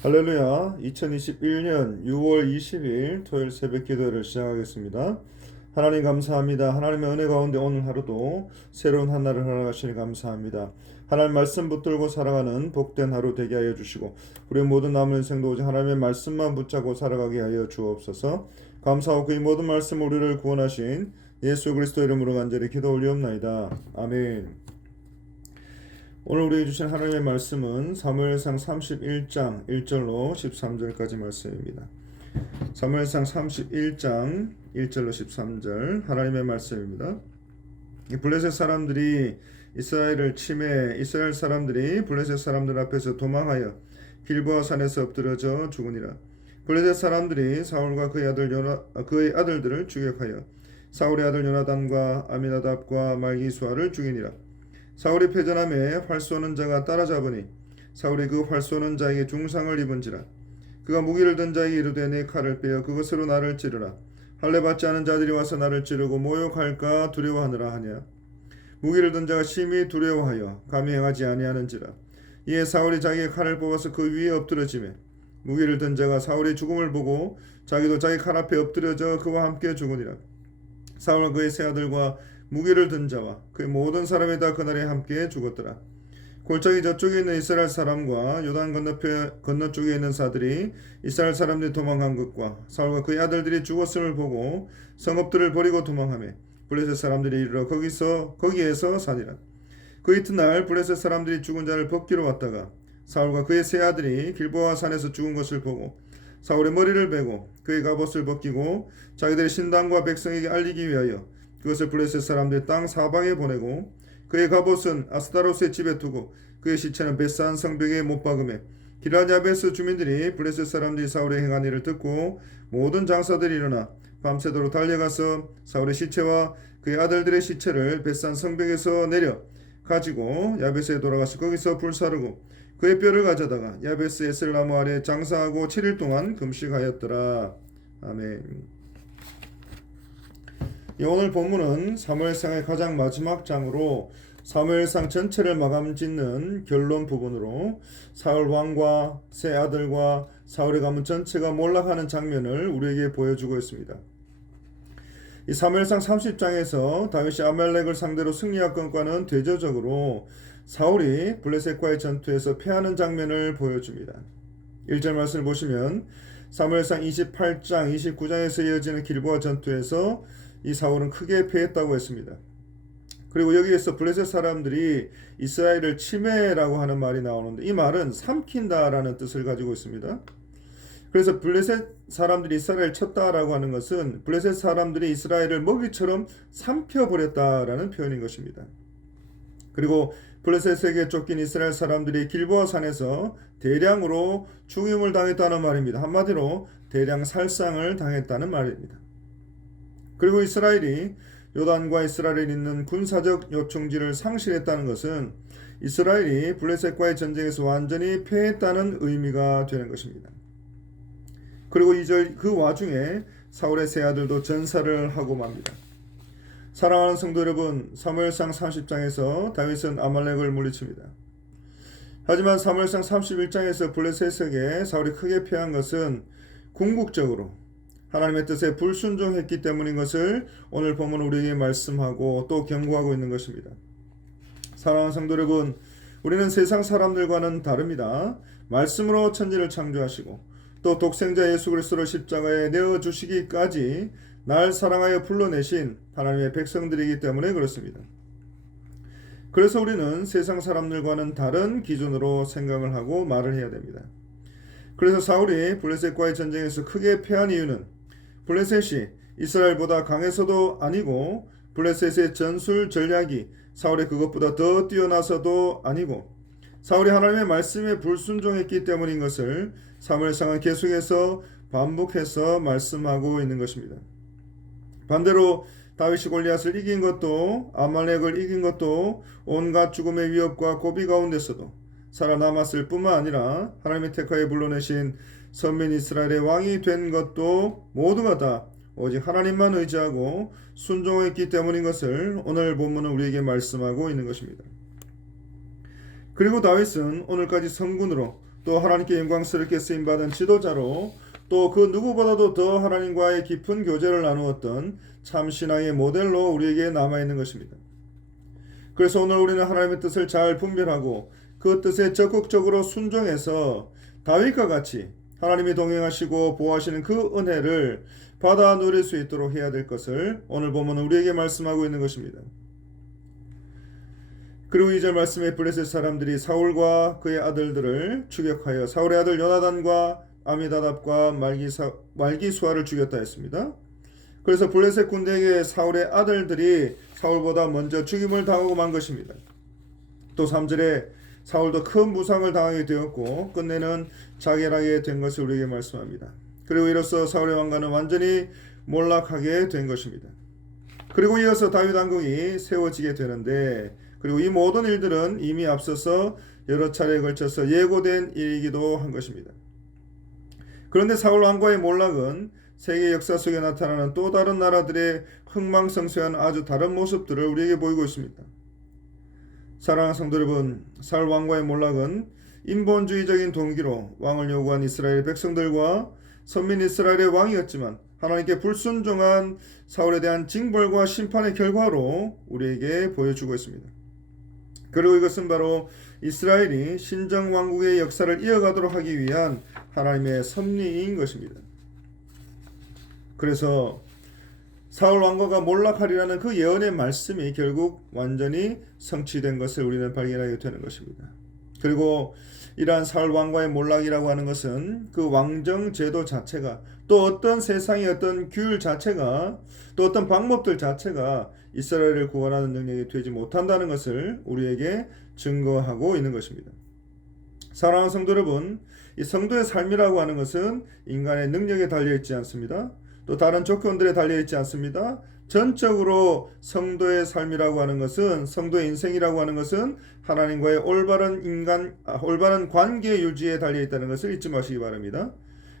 할렐루야. 2021년 6월 20일 토요일 새벽 기도를 시작하겠습니다. 하나님 감사합니다. 하나님의 은혜 가운데 오늘 하루도 새로운 한 날을 허락하시니 감사합니다. 하나님 말씀 붙들고 살아가는 복된 하루 되게 하여 주시고 우리 모든 남은 인생도 오직 하나님의 말씀만 붙잡고 살아가게 하여 주옵소서. 감사하고 그 모든 말씀 우리를 구원하신 예수 그리스도 이름으로 간절히 기도 올리옵나이다. 아멘. 오늘 우리에게 주신 하나님의 말씀은 사무엘상 31장 1절로 13절까지 말씀입니다. 사무엘상 31장 1절로 13절 하나님의 말씀입니다. 블레셋 사람들이 이스라엘 사람들이 블레셋 사람들 앞에서 도망하여 길보아 산에서 엎드러져 죽으니라. 블레셋 사람들이 사울과 그의 아들들을 추격하여 사울의 아들 요나단과 아미나답과 말기수아를 죽이니라. 사울이 패전함에 활 쏘는 자가 따라잡으니 사울이 그 활 쏘는 자에게 중상을 입은지라. 그가 무기를 든 자에게 이르되 내 칼을 빼어 그것으로 나를 찌르라. 할례 받지 않은 자들이 와서 나를 찌르고 모욕할까 두려워하느라 하냐. 무기를 든 자가 심히 두려워하여 감히 행하지 아니하는지라. 이에 사울이 자기의 칼을 뽑아서 그 위에 엎드러지매 무기를 든 자가 사울의 죽음을 보고 자기도 자기 칼 앞에 엎드려져 그와 함께 죽으니라. 사울과 그의 세 아들과 무기를 든 자와 그의 모든 사람이 다 그날에 함께 죽었더라. 골짜기 저쪽에 있는 이스라엘 사람과 요단 건너쪽에 있는 사들이 이스라엘 사람들이 도망한 것과 사울과 그의 아들들이 죽었음을 보고 성읍들을 버리고 도망하며 블레셋 사람들이 이르러 거기에서 사니라. 그 이튿날 블레셋 사람들이 죽은 자를 벗기러 왔다가 사울과 그의 세 아들이 길보아 산에서 죽은 것을 보고 사울의 머리를 베고 그의 갑옷을 벗기고 자기들의 신당과 백성에게 알리기 위하여 그것을 블레셋 사람들의 땅 사방에 보내고 그의 갑옷은 아스타로스의 집에 두고 그의 시체는 베산 성벽에 못 박음에 기럇 야베스 주민들이 블레셋 사람들이 사울의 행한 일을 듣고 모든 장사들이 일어나 밤새도록 달려가서 사울의 시체와 그의 아들들의 시체를 베산 성벽에서 내려 가지고 야베스에 돌아가서 거기서 불사르고 그의 뼈를 가져다가 야베스 에셀나무 아래 장사하고 7일 동안 금식하였더라. 아멘. 오늘 본문은 사무엘상의 가장 마지막 장으로 사무엘상 전체를 마감짓는 결론 부분으로 사울 왕과 세 아들과 사울의 가문 전체가 몰락하는 장면을 우리에게 보여주고 있습니다. 이 사무엘상 30장에서 다윗이 아말렉을 상대로 승리한 것과는 대조적으로 사울이 블레셋과의 전투에서 패하는 장면을 보여줍니다. 1절 말씀을 보시면 사무엘상 28장 29장에서 이어지는 길보아 전투에서 이 사울은 크게 패했다고 했습니다. 그리고 여기에서 블레셋 사람들이 이스라엘을 침해라고 하는 말이 나오는데 이 말은 삼킨다라는 뜻을 가지고 있습니다. 그래서 블레셋 사람들이 이스라엘을 쳤다라고 하는 것은 블레셋 사람들이 이스라엘을 먹이처럼 삼켜버렸다라는 표현인 것입니다. 그리고 블레셋에게 쫓긴 이스라엘 사람들이 길보아 산에서 대량으로 죽임을 당했다는 말입니다. 한마디로 대량 살상을 당했다는 말입니다. 그리고 이스라엘이 요단과 이스라엘에 있는 군사적 요충지를 상실했다는 것은 이스라엘이 블레셋과의 전쟁에서 완전히 패했다는 의미가 되는 것입니다. 그리고 그 와중에 사울의 세 아들도 전사를 하고 맙니다. 사랑하는 성도 여러분, 사무엘상 30장에서 다윗은 아말렉을 물리칩니다. 하지만 사무엘상 31장에서 블레셋에게 사울이 크게 패한 것은 궁극적으로 하나님의 뜻에 불순종했기 때문인 것을 오늘 본문 우리에게 말씀하고 또 경고하고 있는 것입니다. 사랑하는 성도 여러분, 우리는 세상 사람들과는 다릅니다. 말씀으로 천지를 창조하시고 또 독생자 예수 그리스도를 십자가에 내어주시기까지 날 사랑하여 불러내신 하나님의 백성들이기 때문에 그렇습니다. 그래서 우리는 세상 사람들과는 다른 기준으로 생각을 하고 말을 해야 됩니다. 그래서 사울이 블레셋과의 전쟁에서 크게 패한 이유는 블레셋이 이스라엘보다 강해서도 아니고 블레셋의 전술 전략이 사울의 그것보다 더 뛰어나서도 아니고 사울이 하나님의 말씀에 불순종했기 때문인 것을 사무엘상은 계속해서 반복해서 말씀하고 있는 것입니다. 반대로 다윗이 골리앗을 이긴 것도 아말렉을 이긴 것도 온갖 죽음의 위협과 고비 가운데서도 살아남았을 뿐만 아니라 하나님의 택하여 불러내신 선민 이스라엘의 왕이 된 것도 모두가 다 오직 하나님만 의지하고 순종했기 때문인 것을 오늘 본문은 우리에게 말씀하고 있는 것입니다. 그리고 다윗은 오늘까지 성군으로 또 하나님께 영광스럽게 쓰임받은 지도자로 또 그 누구보다도 더 하나님과의 깊은 교제를 나누었던 참 신앙의 모델로 우리에게 남아있는 것입니다. 그래서 오늘 우리는 하나님의 뜻을 잘 분별하고 그 뜻에 적극적으로 순종해서 다윗과 같이 하나님이 동행하시고 보호하시는 그 은혜를 받아 누릴 수 있도록 해야 될 것을 오늘 본문은 우리에게 말씀하고 있는 것입니다. 그리고 2절 말씀에 블레셋 사람들이 사울과 그의 아들들을 추격하여 사울의 아들 요나단과 아미다답과 말기수아를 죽였다 했습니다. 그래서 블레셋 군대에게 사울의 아들들이 사울보다 먼저 죽임을 당하고 만 것입니다. 또 3절에 사울도 큰 부상을 당하게 되었고 끝내는 자결하게 된 것을 우리에게 말씀합니다. 그리고 이로써 사울의 왕가는 완전히 몰락하게 된 것입니다. 그리고 이어서 다윗 왕국이 세워지게 되는데 그리고 이 모든 일들은 이미 앞서서 여러 차례에 걸쳐서 예고된 일이기도 한 것입니다. 그런데 사울 왕과의 몰락은 세계 역사 속에 나타나는 또 다른 나라들의 흥망성쇠한 아주 다른 모습들을 우리에게 보이고 있습니다. 사랑하는 성도 여러분, 사울 왕과의 몰락은 인본주의적인 동기로 왕을 요구한 이스라엘 백성들과 선민 이스라엘의 왕이었지만 하나님께 불순종한 사울에 대한 징벌과 심판의 결과로 우리에게 보여주고 있습니다. 그리고 이것은 바로 이스라엘이 신정왕국의 역사를 이어가도록 하기 위한 하나님의 섭리인 것입니다. 그래서 사울 왕가가 몰락하리라는 그 예언의 말씀이 결국 완전히 성취된 것을 우리는 발견하게 되는 것입니다. 그리고 이러한 사울 왕가의 몰락이라고 하는 것은 그 왕정 제도 자체가 또 어떤 세상의 어떤 규율 자체가 또 어떤 방법들 자체가 이스라엘을 구원하는 능력이 되지 못한다는 것을 우리에게 증거하고 있는 것입니다. 사랑하는 성도 여러분, 이 성도의 삶이라고 하는 것은 인간의 능력에 달려있지 않습니다. 또 다른 조건들에 달려있지 않습니다. 전적으로 성도의 삶이라고 하는 것은 성도의 인생이라고 하는 것은 하나님과의 올바른 관계 유지에 달려있다는 것을 잊지 마시기 바랍니다.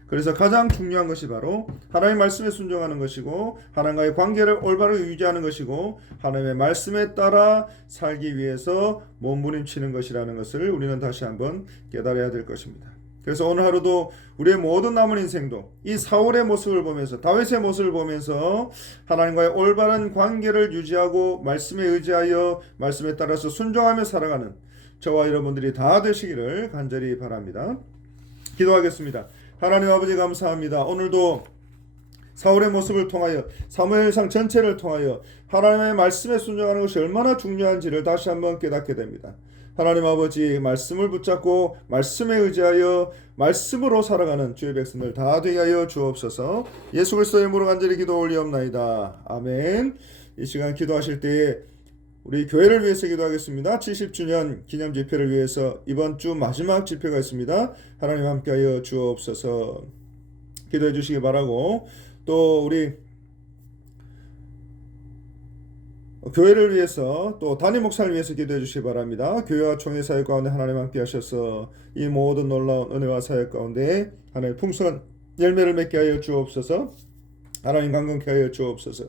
그래서 가장 중요한 것이 바로 하나님의 말씀에 순종하는 것이고 하나님과의 관계를 올바르게 유지하는 것이고 하나님의 말씀에 따라 살기 위해서 몸부림치는 것이라는 것을 우리는 다시 한번 깨달아야 될 것입니다. 그래서 오늘 하루도 우리의 모든 남은 인생도 이 사울의 모습을 보면서 다윗의 모습을 보면서 하나님과의 올바른 관계를 유지하고 말씀에 의지하여 말씀에 따라서 순종하며 살아가는 저와 여러분들이 다 되시기를 간절히 바랍니다. 기도하겠습니다. 하나님 아버지 감사합니다. 오늘도 사울의 모습을 통하여 사무엘상 전체를 통하여 하나님의 말씀에 순종하는 것이 얼마나 중요한지를 다시 한번 깨닫게 됩니다. 하나님 아버지 말씀을 붙잡고 말씀에 의지하여 말씀으로 살아가는 주의 백성들 다 되게 하여 주옵소서. 예수 그리스도의 이름으로 간절히 기도 올리옵나이다. 아멘. 이 시간 기도하실 때에 우리 교회를 위해서 기도하겠습니다. 70주년 기념 집회를 위해서 이번 주 마지막 집회가 있습니다. 하나님 함께하여 주옵소서. 기도해 주시기 바라고 또 우리 교회를 위해서 또 담임 목사를 위해서 기도해 주시기 바랍니다. 교회와 총회 사역 가운데 하나님 함께 하셔서 이 모든 놀라운 은혜와 사역 가운데 하나님 풍성한 열매를 맺게 하여 주옵소서. 하나님 강건케 하여 주옵소서.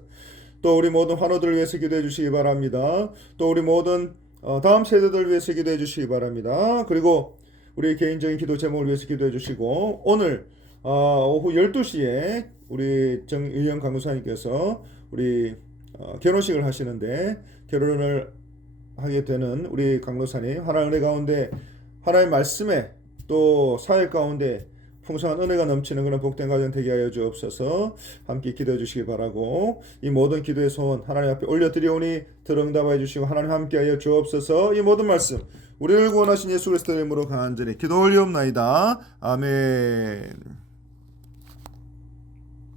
또 우리 모든 환우들을 위해서 기도해 주시기 바랍니다. 또 우리 모든 다음 세대들을 위해서 기도해 주시기 바랍니다. 그리고 우리 개인적인 기도 제목을 위해서 기도해 주시고 오늘 오후 12시에 우리 정의영 강구사님께서 우리 결혼식을 하시는데 결혼을 하게 되는 우리 강도사님 하나님의 은혜 가운데 하나님의 말씀에 또 사역 가운데 풍성한 은혜가 넘치는 그런 복된 가정 되게 하여 주옵소서. 함께 기도해 주시기 바라고 이 모든 기도의 소원 하나님 앞에 올려드리오니 들응답하여 주시고 하나님 함께 하여 주옵소서. 이 모든 말씀 우리를 구원하신 예수 그리스도의 이름으로 간절히 기도 올리옵나이다. 아멘.